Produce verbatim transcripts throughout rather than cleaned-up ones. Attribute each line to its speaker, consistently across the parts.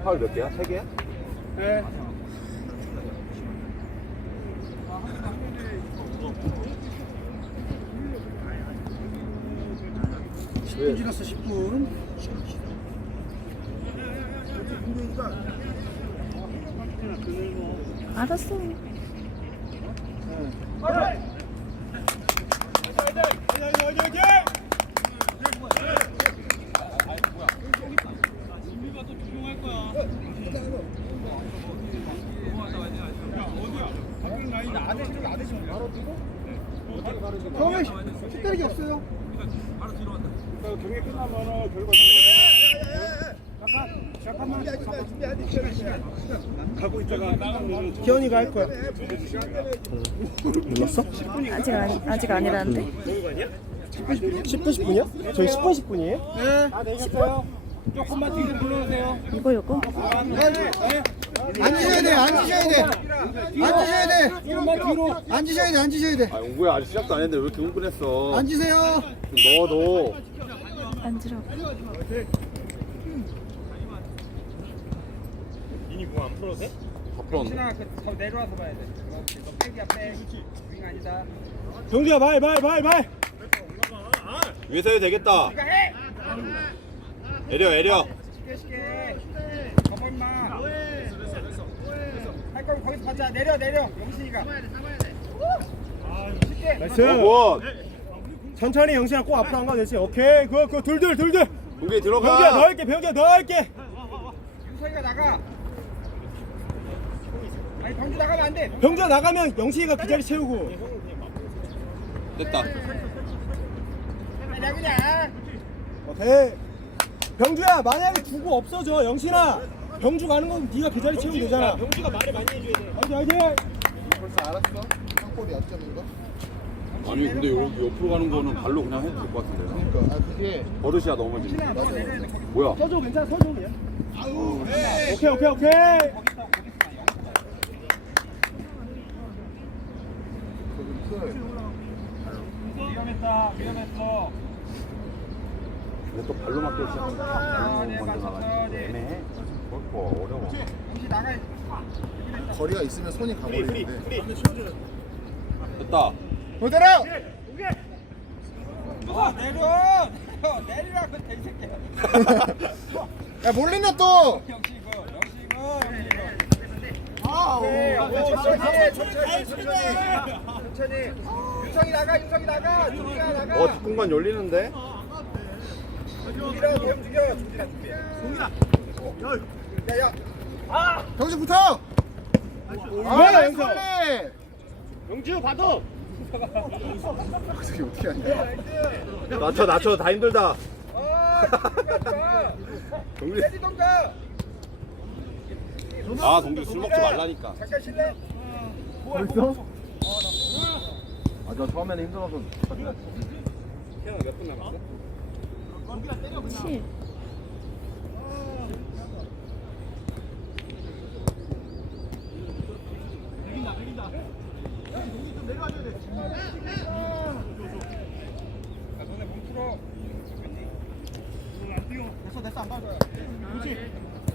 Speaker 1: 파울 몇 개야? 세 개야?
Speaker 2: 네. 십 분 지났어. 십 분.
Speaker 3: 알았어.
Speaker 2: 경기 슛때리기 없어요. 경기 끝나면은 결과 잠깐 잠깐만 가고 있다가 기현이가 할 거야. 몰랐어?
Speaker 3: 아직 아니 아직 아니라는데?
Speaker 2: 십 분 십 분이요? 저희 십 분 십 분이에요? 네. 다 내셨어요? 조금만 뒤로 불러주세요.
Speaker 3: 이거 이거?
Speaker 2: 앉으셔야 돼, 앉으셔야 돼, 앉으셔야 돼. 조금만 뒤로. 앉으셔야 돼, 앉으셔야 돼.
Speaker 1: 아 용구야 아직 시작도 안 했는데 왜 이렇게 흥분했어?
Speaker 2: 앉으세요.
Speaker 1: 넣어 넣어.
Speaker 3: 앉으라고.
Speaker 4: 미니 공안 풀어도 돼?
Speaker 1: 다 풀었네.
Speaker 5: 신아 더 내려와서 봐야 돼. 그렇지. 너 백이야 백. 윙 아니다.
Speaker 2: 경주야, 말, 말, 말, 말.
Speaker 1: 위에서 해도 되겠다.
Speaker 5: 네가 해.
Speaker 1: 내려 내려.
Speaker 5: 쉽게 쉽게. 저거 임마. 할 거면 거기서 받자. 내려 내려. 영신이가. 쉽게.
Speaker 2: 나이스.
Speaker 1: 원.
Speaker 2: 천천히 영신아 꼭 앞으로 안 가도 되지. 오케이, 그거 그거 둘둘 둘둘.
Speaker 1: 공개
Speaker 2: 병기야
Speaker 1: 들어가.
Speaker 2: 넣을게, 병기야 넣을게.
Speaker 5: 윤석이가 나가. 아니 경주 나가면 안 돼.
Speaker 2: 병주야 나가면 영신이가 그 자리 채우고.
Speaker 1: 됐다.
Speaker 5: 그냥 그냥.
Speaker 2: 오케이. 병주야 만약에 주고 없어져 영신아. 병주 가는 건 네가 그 자리 채우면 되잖아.
Speaker 4: 병주가 말을 많이 해줘야 돼.
Speaker 2: 화이팅 화이팅.
Speaker 6: 벌써 알았어? 상골이 약점인 거?
Speaker 1: 아니 근데 여기 옆으로 가는 거는 발로 그냥 해도 될 것 같은데.
Speaker 6: 그러니까 아 그게
Speaker 1: 버릇이야 넘어지.
Speaker 5: 신아 너 내려야 돼. 거기.
Speaker 1: 뭐야?
Speaker 2: 서줘 괜찮아 서줘 그냥. 오케이 오케이 오케이.
Speaker 5: 위험했다. 위험했어.
Speaker 1: 근데 또 발로 맞게 시작하면 탁
Speaker 5: 네,
Speaker 1: 먼저 나가지.
Speaker 5: 맞췄어. 네.
Speaker 1: 애매해. 그렇고 어려워.
Speaker 5: 영신 나가야지.
Speaker 6: 거리가 있으면 손이 가버리는데
Speaker 1: 됐다.
Speaker 6: 그대로!
Speaker 5: 아 내려. 내리라고 이 새끼야.
Speaker 6: 야 몰린다 또!
Speaker 5: 영신 이거. 영신 이거. 영신 이거. 아, 천천히, 천천히, 천천히, 천천히. 윤성이 나가, 윤성이 나가, 준비야 나가.
Speaker 1: 어 뒷공간 열리는데?
Speaker 5: 준비라, 너 움직여, 준비라, 준비. 동이다. 야, 야.
Speaker 6: 경주 붙어! 아 나이스 걸리!
Speaker 4: 영주 받아.
Speaker 6: 어떻게 어떻게 하냐
Speaker 1: 낮춰 낮춰 다 힘들다.
Speaker 5: 아, 준비야, 좋아.
Speaker 1: 동기.
Speaker 5: 때리던가.
Speaker 1: 아 동기 술 먹지 말라니까.
Speaker 5: 잠깐 실례.
Speaker 2: 벌써?
Speaker 1: 아저 처음에는 힘들어서.
Speaker 5: 태영아 몇분 남았어?
Speaker 3: 칠.
Speaker 5: 야, 너네 몸 풀어.
Speaker 2: 됐어 됐어 안 가져. 그렇지.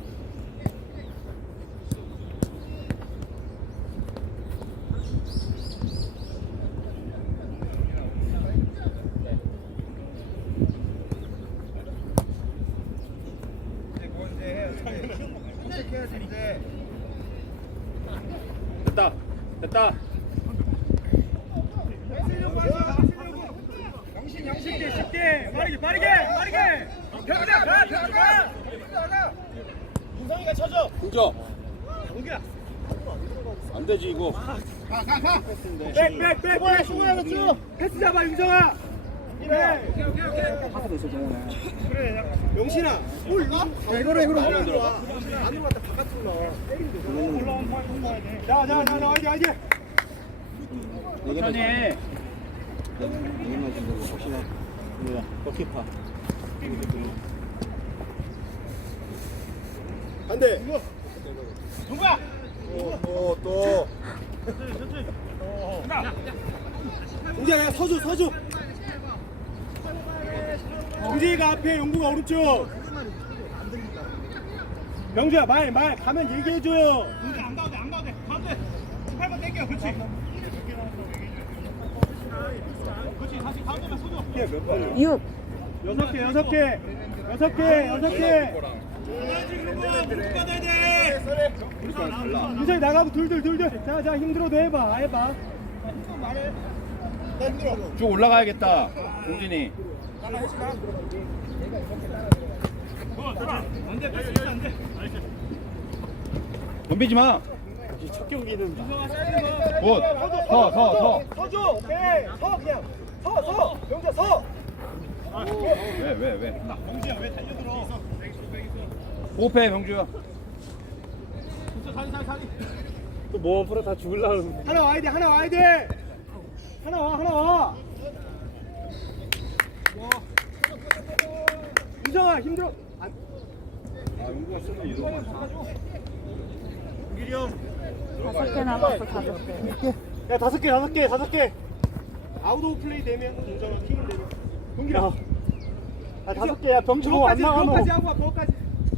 Speaker 5: 이제 뭐 이제 해야지. 선택해야지 이제.
Speaker 4: 됐다. 됐다.
Speaker 5: 영신, 영신. 쉽게, 쉽게. 빠르게, 빠르게, 빠르게. 병자, 가, 병자. 병자.
Speaker 4: 윤성이가 쳐줘.
Speaker 1: 공격.
Speaker 4: 영규야.
Speaker 1: 안 되지 이거.
Speaker 2: 백 백 백 백. 수고하셨 쭉. 패스 잡아 윤성아. 그래.
Speaker 5: 오케이, 오케이, 오케이.
Speaker 2: 파스 됐어 정원아. 그래. 영신아. 올 야, 이거로 이거로 안으로 들어가. 안으로 갔다 바깥으로 나와. 때리면 돼. 올라온 파이 공부해야 돼. 자, 자, 자, 자, 화이팅, 화이팅.
Speaker 4: 천천히.
Speaker 2: 버키파. 안 돼.
Speaker 4: 누구야?
Speaker 6: 또 또.
Speaker 2: 공지야 야 서줘 서줘. 공지가 앞에 용구가 오른쪽. 명주야 말 말 가면 얘기해줘요.
Speaker 4: 안 가도 돼, 안 가도 돼. 가운데. 팔 번 땡겨, 그렇지. 그렇지, 다시 가운데만 서줘.
Speaker 2: 몇 번?
Speaker 3: 육.
Speaker 2: 여섯 개 여섯 개 여섯 개 여섯 개. 윤석이 나가고 둘둘 둘둘. 자자 힘들어도 해봐 해봐.
Speaker 1: 쭉 올라가야겠다. 공진이. 덤비지 마.
Speaker 2: 첫 경기는
Speaker 1: 굿. 서, 서, 서.
Speaker 2: 서줘. 오케이. 서 그냥. 서 서. 명주 서.
Speaker 1: 왜, 왜, 왜? 호흡해, 병주야.
Speaker 2: 또뭐 앞으로 다 죽을라고. 하나 와야 돼. 하나 와야 돼. 하나 와. 하나 와. 유정아 힘들어. 안.
Speaker 1: 아, 용구가 쓰면 이러고.
Speaker 3: 다섯 개 남았어, 다섯 개.
Speaker 2: 야 다섯 개 다섯 개 다섯 개. 아웃 오브 플레이 되면 유정아 킥인 되면. 동기라. 아 다섯 개야. 병주고 안 나가. 그거까지 하고 와. 그거까지.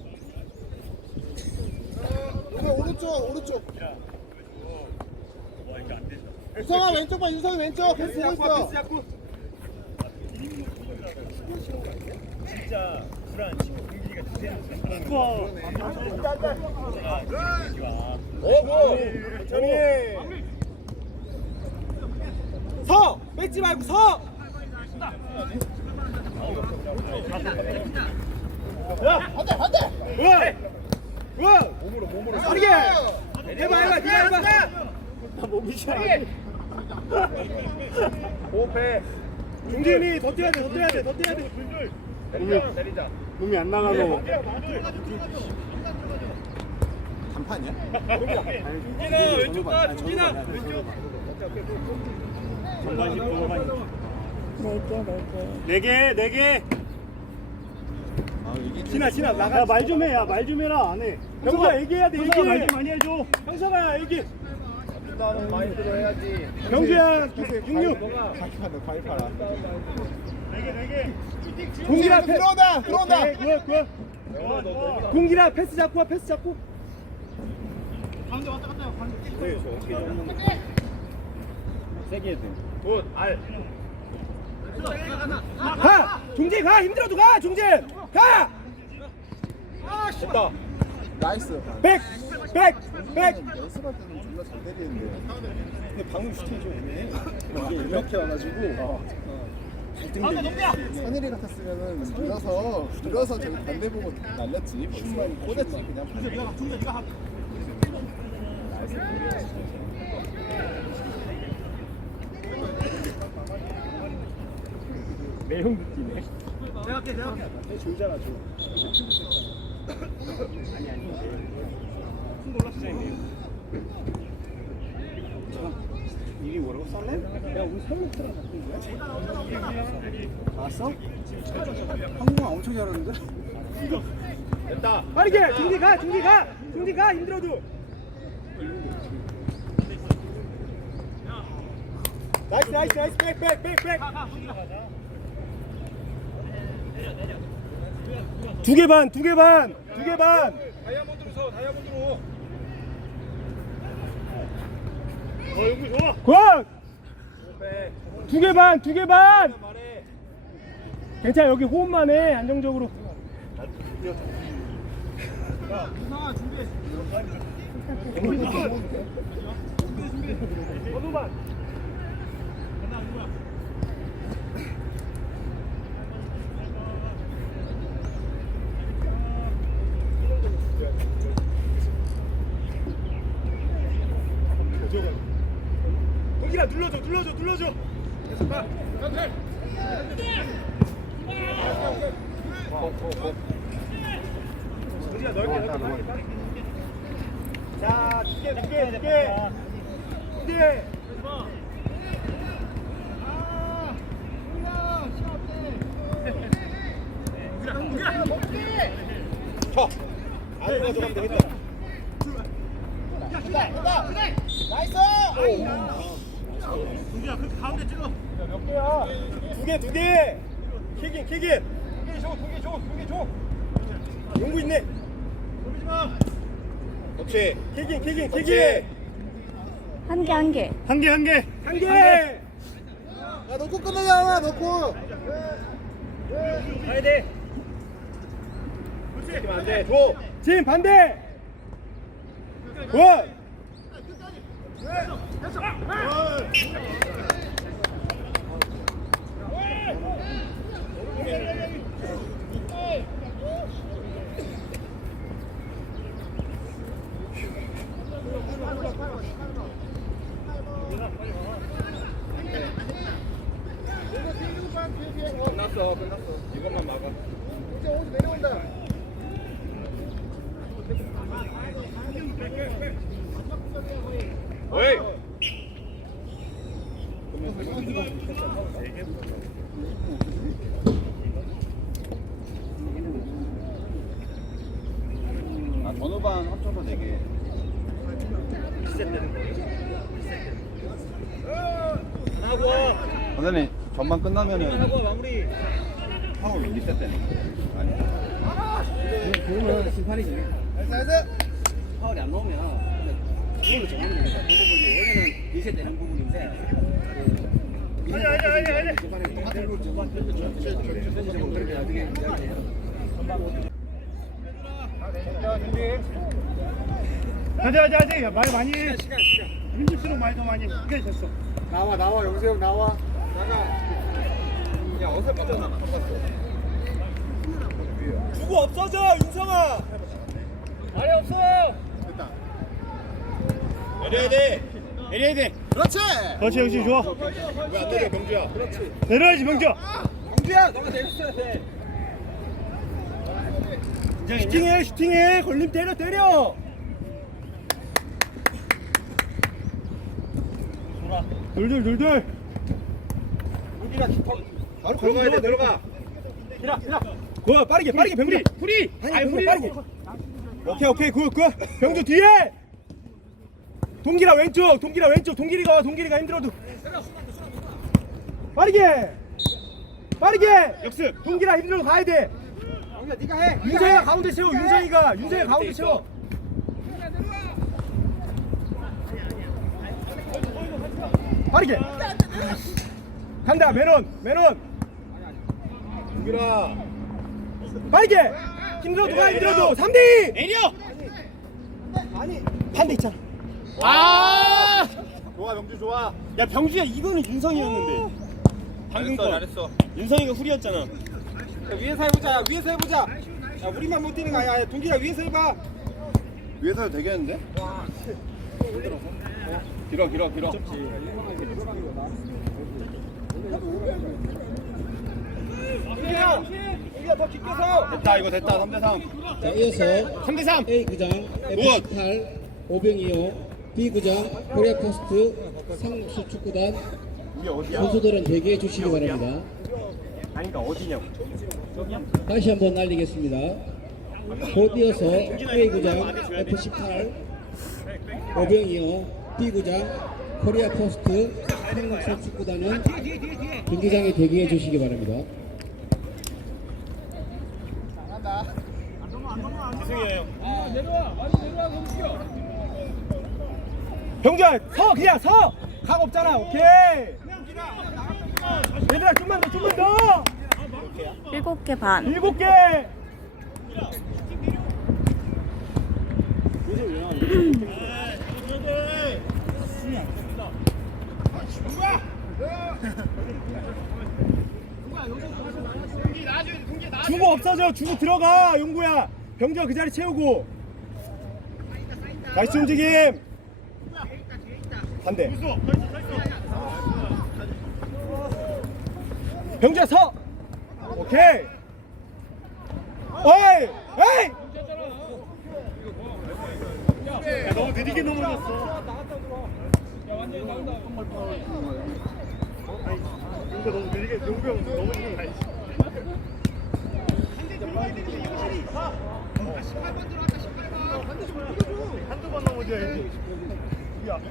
Speaker 6: 오른쪽 오른쪽. 유성아 왼쪽 봐. 유성이 왼쪽.
Speaker 2: 패스
Speaker 6: 보고
Speaker 2: 잡고
Speaker 6: 있어.
Speaker 2: 패스 잡고. 오고 정희 서 뺏지 말고 서. 야
Speaker 6: 안돼 안돼.
Speaker 2: 왜? 왜? 몸으로 몸으로 빠르게 해봐 해봐 네가 해봐. 나 몸이 잘.
Speaker 5: 호흡해.
Speaker 2: 중진이 더 뛰어야 돼 더 뛰어야 돼 더 뛰어야 돼.
Speaker 5: 내리자 내리자.
Speaker 2: 몸이 안 나가고.
Speaker 6: 단판이야?
Speaker 2: 중진아 왼쪽 가 중진아 왼쪽.
Speaker 3: 네 개, 네 개.
Speaker 2: 네 개, 네 개.
Speaker 6: 아 이게
Speaker 2: 진아, 진아, 나가. 말 좀 해, 야, 말 좀 해라, 안 해. 형수가 얘기해야 돼, 얘기해. 말좀 많이 해줘. 형수가 얘기.
Speaker 5: 나는 마인드로 해야지.
Speaker 2: 경주야, 육육.
Speaker 6: 가기가 너 과일 팔아.
Speaker 2: 공기라, 패.
Speaker 6: 들어온다 들어온다.
Speaker 2: 오케이, 굿, 굿. 공기라, 패스 잡고 와, 패스 잡고.
Speaker 4: 가운데 왔다 갔다 해. 가운데.
Speaker 2: 네, 저 어떻게 세게 해야 돼.
Speaker 5: 굿. 알.
Speaker 2: 가! 종진 가! 힘들어도 가! 종진! 가!
Speaker 5: 됐다.
Speaker 6: 나이스.
Speaker 2: 백! 백! 백!
Speaker 6: 연습할 때는 존나 잘 때리는데.
Speaker 2: 근데 방금 슈팅이 좀 애매해. 이게 이렇게 와가지고
Speaker 6: 선일이 같았으면은 밀어서 밀어서 저기 반대 보고 날렸지. 벌써 꽂았지 그냥.
Speaker 2: 매형 느끼네. 내가 할게, 내가 할게. 줄잖아, 줄. 아니, 아니. 큰 걸로 시작이네요. 이게 뭐라고? 썰렘? 야, 우리 썰렘 들어 바꾼 거야? 봤어? 한국말 엄청 잘하는데?
Speaker 5: 됐다.
Speaker 2: 빠르게! 중지 가! 중지 가! 중지 가! 힘들어도! 나이스, 나이스, 나이스! 백, 백, 백, 백! 두 개 반, 두 개 반, 두 개 반.
Speaker 5: 다이아몬드로 서. 다이아몬드로.
Speaker 2: 어, 연구 좋아. 굿. 두 개 반, 두 개 반.
Speaker 5: 말해.
Speaker 2: 괜찮아, 여기 호흡만 해, 안정적으로. 번호만. 동기라 눌러줘 눌러줘 눌러줘. 동기라 넓게 넓게 넓게 넓게. 자 두개 두 개 두 개 두 개.
Speaker 5: 쳐.
Speaker 2: 안으로 가져가면 되겠다.
Speaker 6: 된다 된다. 나이스.
Speaker 4: 동기야, 그 가운데 찔러.
Speaker 2: 몇 개야? 두 개, 두 개. 킥인, 킥인.
Speaker 5: 두개 줘. 두개 줘. 두개 줘.
Speaker 2: 용구 있네.
Speaker 4: 돌리지
Speaker 5: 그렇지.
Speaker 2: 킥인 킥인
Speaker 5: 그렇지.
Speaker 2: 킥인
Speaker 3: 한 개, 한 개.
Speaker 4: 한 개, 한 개.
Speaker 2: 한개
Speaker 6: 야 넣고 끝내자 넣고.
Speaker 2: 가야 돼
Speaker 5: 그렇지. 안돼. 줘.
Speaker 2: 지금 반대 원
Speaker 5: 끝났어. 끝났어. 이것만 막아.
Speaker 6: 이제 오지 내려온다.
Speaker 5: 어이.
Speaker 1: 아 전후반 합쳐서 네 개.
Speaker 5: 하고.
Speaker 1: 선생님 전반 끝나면은
Speaker 5: 하고 마무리.
Speaker 1: 파울 리셋되는 거. 아니.
Speaker 6: 그러면 심판이지. 나이스.
Speaker 7: 파울이 안 나오면 그걸로 정하면 됩니다. 그 부분이 원래는 리셋되는 부분인데
Speaker 2: 아니야 아니야 아니야 아니야
Speaker 7: 중간에 똑같은 룰 중간 전체적으로 그렇게 나중에 이야기해요.
Speaker 2: 가자 가자 가자 말 많이 해 힘들수록 말도 많이 해 이게 됐어
Speaker 6: 나와 나와 영세형 나와.
Speaker 5: 야 어설프잖아.
Speaker 2: 주고 없어져 윤성아 말이 없어
Speaker 6: 됐다.
Speaker 5: 내려야 돼.
Speaker 2: 내려야 돼
Speaker 6: 그렇지.
Speaker 2: 그렇지 역시 좋아
Speaker 5: 왜 안 내려 병주야?
Speaker 2: 내려야지 병주
Speaker 5: 병주야 너가 내렸어야 돼.
Speaker 2: 슈팅해 슈팅해 걸림 때려 때려 돌돌 돌돌
Speaker 5: 바로 들어가야 돼. 들어가.
Speaker 2: 굿 빠르게 빠르게 병주 후리 아니 병주 빠르게 오케이 오케이 굿굿 병주 뒤에 동기라 왼쪽 동기라 왼쪽 동기리가 동기리가 힘들어도 빠르게 빠르게 역습 동기라 힘들어도 가야 돼
Speaker 5: 병주야 네가 해.
Speaker 2: 윤성이가 가운데 채워 윤성이가 윤성이가 가운데 채워 빠르게 간다 메론 메론
Speaker 5: 병주라.
Speaker 2: 빠르게 힘들어도 가 힘들어도 삼 대
Speaker 4: 내려.
Speaker 2: 반대 있잖아
Speaker 5: 좋아 병주 좋아.
Speaker 2: 야 병주야 이거는 윤성이었는데 방금
Speaker 5: 잘했어
Speaker 2: 거
Speaker 5: 잘했어.
Speaker 2: 윤성이가 후리였잖아
Speaker 5: 야, 위에서 해보자. 위에서 해보자. 야 우리만 못 뛰는 거 아니야. 동기야 위에서 해봐.
Speaker 1: 위에서 해도 되겠는데? 길어 길어 길어.
Speaker 5: 동기야. 동기야 더 깊게서.
Speaker 1: 됐다 이거 됐다 삼 대 삼.
Speaker 8: 자, 이어서
Speaker 2: 삼 대 삼
Speaker 8: A 구장 에프씨 팔 오병이호, B 구장 코리아 포스트 상수 축구단 선수들은 대기해 주시기 바랍니다.
Speaker 2: 아니까 어디냐고
Speaker 8: 다시 한번 날리겠습니다. 곧 이어서 A 구장 에프씨 팔 오병이호, B 구장 코리아 포스트 상수 축구단은 경기장에 대기해 주시기 바랍니다.
Speaker 2: 병주야 서 그냥 서! 각 없잖아 오케이 얘들아 좀만 더 좀만 더
Speaker 3: 일곱 개 반.
Speaker 2: 일곱 개 주고 없어져 주고 들어가 용구야 병주야 그 자리 채우고 나이스 움직임 반대 병주야 서 오케이 어이 에이 야 너무 느리게 넘어졌어 용구 너무 느리게 용구 형 너무 느리게 가 있어 한두 번 넘어져야지 야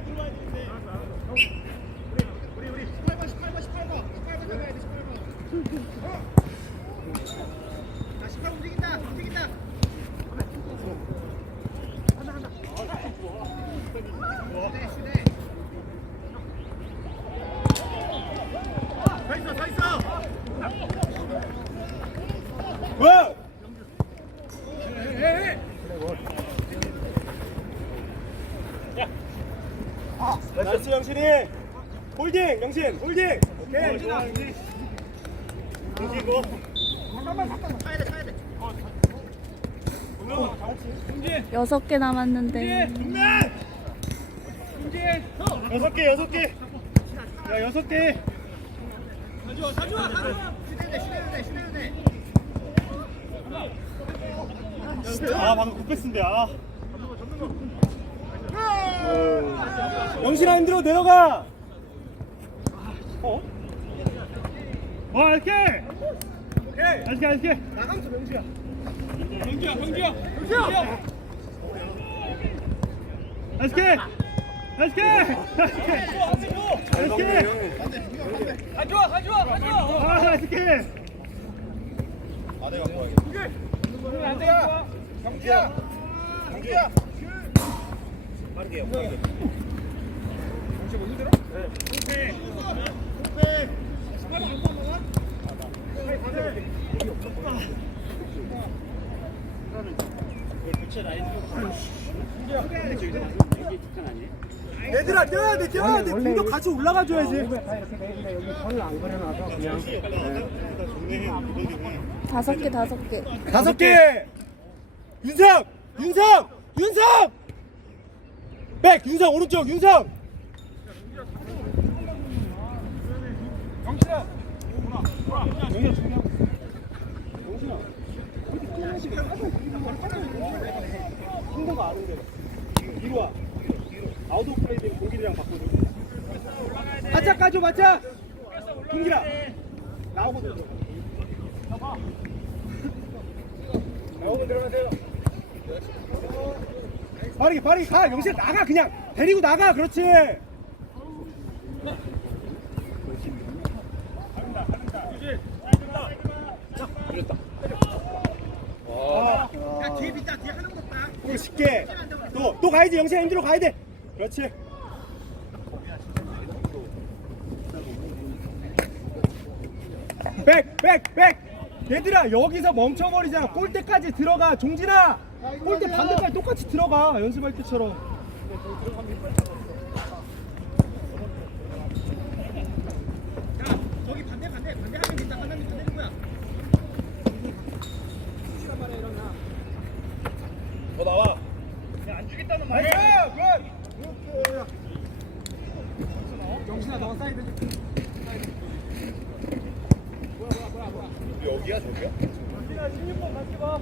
Speaker 2: 우리 우리 십팔 번 십팔 번 십팔 번 십팔 번 가야 돼 십팔 번 자 십팔 번 움직인다 움직인다 굿! 나이스 영신이. 홀딩 영신 홀딩. 오케이. 영신고.
Speaker 3: 여섯 개 남았는데.
Speaker 2: 여섯 개 여섯 개. 야 여섯 개. 아 방금 굿패스인데 아. 영신아 힘들어 내려가. 어? 와 이렇게. 오케이. 이렇게 이렇게. 나가면서 명수야. 명수야 명수야 명수야. 이렇게. 이렇게. 이렇게. 가져와 가져와 가져와. 아 이렇게. 아 내가 뭐 안 돼. 경주야. 경주야. 빠르게 요. 경주 못 힘들어? 네. 오케이. 오케이. 빨리 안 넘어가? 빨리 가자. 얘들아 뛰어야 돼 뛰어야 돼. 공격 같이 올라가줘야지.
Speaker 3: 다섯 개 다섯 개.
Speaker 2: 다섯 개. 윤성 윤성 윤성. 백 윤성 오른쪽 윤성. 영신아. 영신아 중요하고. 영신아. 힘든 거 아는데. 뒤로 와. 아웃 오브 플레이 되면 동길이랑 바꿔줘. 맞자 까줘 맞자. 동길아. 나오거든. 나오고 들어가세요. 빠르게 빠르게 가. 영신 나가 그냥 데리고 나가. 그렇지. 야 뒤에 빗다 뒤에 하는 거 없다. 또 쉽게 또 또 가야지. 영신 힘들어 가야 돼. 그렇지. 백 백 백. 얘들아 여기서 멈춰버리잖아. 골대까지 들어가. 종진아 골대 반대까지 똑같이 들어가. 연습할 때처럼. 자 저기 반대 반대 반대 하면 된다. 반대면 되는 거야. 더 나와. 안 주겠다는 말이야. 굿. 정신아 너 사이드. 여기야 저기야? 정신아 십육 번 같이 봐.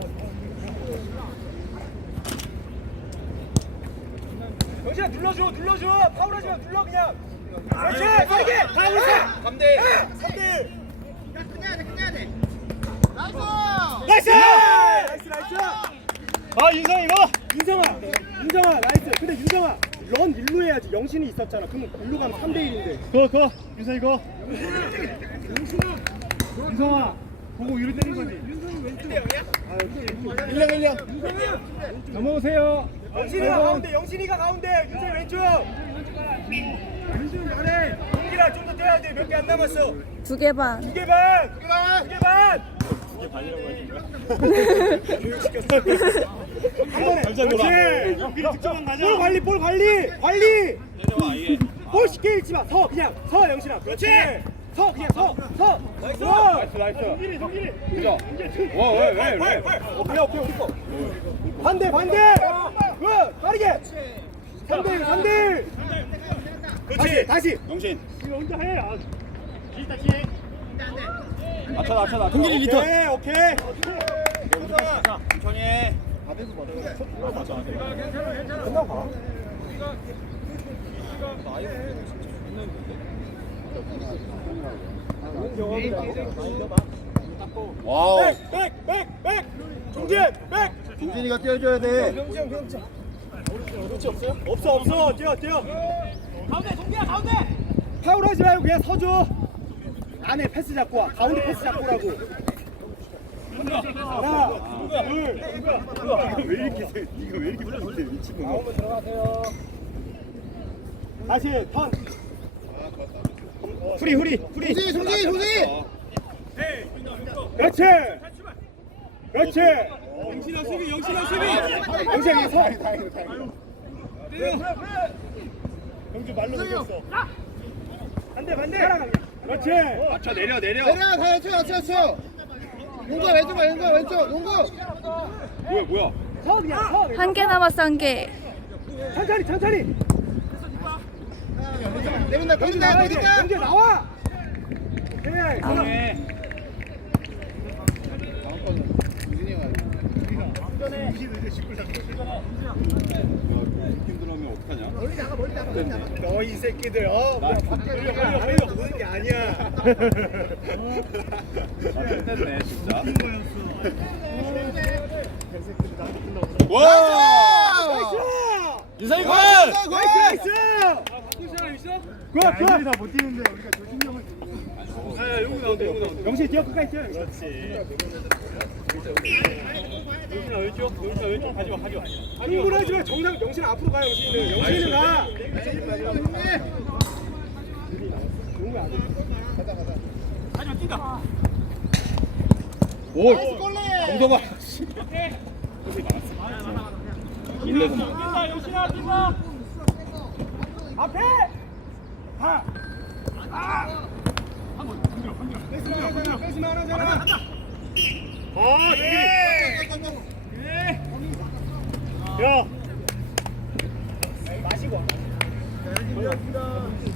Speaker 2: 정신아 눌러줘 눌러줘. 파울하지 마. 눌러 그냥. 그렇지. 빠르게. 삼 대 삼 대. 끝내야 돼 끝내야 돼. 나이스. 나이스. 나이스 나이스. 아 윤성 이거. 윤성아 윤성아 나이스. 근데 윤성아 런 일로 해야지. 영신이 있었잖아. 그럼 일로 가면 삼 대 일인데. 그거 그거 윤성 이거. 윤성아 보고 위로 때린 거지. 윤성이 왼쪽. 일령 일령. 넘어오세요. 영신이가 가운데. 영신이가 가운데. 윤성이 왼쪽. 윤성이 잘해. 동기라 좀 더 뛰어야 돼. 몇 개 안 남았어.
Speaker 3: 두 개 반.
Speaker 2: 두 개 반. 두 개 반. 두 개 반. 두 개 반이라고 하신 거야? 교육시켰어. 한 번에. 그렇지. 득점만 가자. 볼 관리 볼 관리 관리. 볼 쉽게 잃지 마. 서 그냥 서 영신아. 그렇지. 서 그냥 서 서. 나이스 나이스 나이스. 동길이 동길이. 그죠. 와왜왜 왜? 오케이 오케이 우리 거. 반대 반대. 굿 빠르게. 삼 대 일 삼 대 일. 다시 다시. 영신. 이거 혼자 해. 아. 뒤에 뒤에. 낮춰 낮춰 낮춰. 동길이 리턴. 오케이 오케이. 천천히 해. 받아서 받아. 맞아. 괜찮아 괜찮아. 끝나가. 와우. 백, 백, 백, 백. 종진, 백.
Speaker 5: 종진이가 뛰어줘야 돼.
Speaker 2: 병정, 병정. 그렇지 없어요? 없어, 없어. 뛰어, 뛰어. 가운데, 종진아, 가운데. 파울하지 말고 그냥 서줘. 안에 패스 잡고 와. 가운데 패스 잡고 오라고. 하나, 둘. 이거 왜 이렇게 이거 왜 이렇게 불렀는데 미친 거. 가운데 들어가세요. 다시 턴. 후리, 후리, 후리.
Speaker 5: 종진이 종진이 종진이.
Speaker 2: 그렇지. 그렇지. 영신아 수비, 영신아 수비. 영신아 서.
Speaker 6: 다행이다 다행이다.
Speaker 2: 영주 말로 못했어. 반대 반대. 그렇지. 맞춰 내려 내려.
Speaker 5: 내려 다 쳐, 쳐, 쳐. 용구 왼쪽 봐, 용구 왼쪽, 용구.
Speaker 1: 뭐야 뭐야?
Speaker 2: 서 그냥 서.
Speaker 3: 한 개 남았어, 한 개.
Speaker 2: 천천히 천천히.
Speaker 5: 내민다,
Speaker 2: 영주
Speaker 5: 내민다,
Speaker 2: 나와야 돼.
Speaker 5: 내민다.
Speaker 2: 영주 나와. 그래.
Speaker 3: 아.
Speaker 6: 다음 거는 유진이 형아.
Speaker 1: 느낌 들어오면 어떡하냐?
Speaker 5: 멀리 나가, 멀리 나가, 멀리 나가.
Speaker 2: 너 이 새끼들 어.
Speaker 1: 나
Speaker 2: 걸려 걸려 걸려. 그런 게 아니야.
Speaker 1: 아, 끝냈네 진짜.
Speaker 5: 와!
Speaker 2: 나이스.
Speaker 1: 유상이 건!
Speaker 2: 나이스 나이스. 굿 굿. 다못 뛰는데 우리가 조심력을. 아 여기 나온다 여기 나온다. 영신 뛰어 끝까지 뛰어. 그렇지. 영신아 왼쪽 영신아 왼쪽 가지마 가지마. 흥분하지 마. 정상 영신 앞으로 가 영신은. 영신은 가. 가지마 뛴다.
Speaker 1: 오! 공정아! 고생 많았어. 놀래서 막.
Speaker 2: 뛴다 영신아 뛴다. 앞에. 가. 아. 한번 흔들어 흔들어. 흔들어 흔들어. 뺏으면 하나잖아. 어, 예. 야. 마시고 와.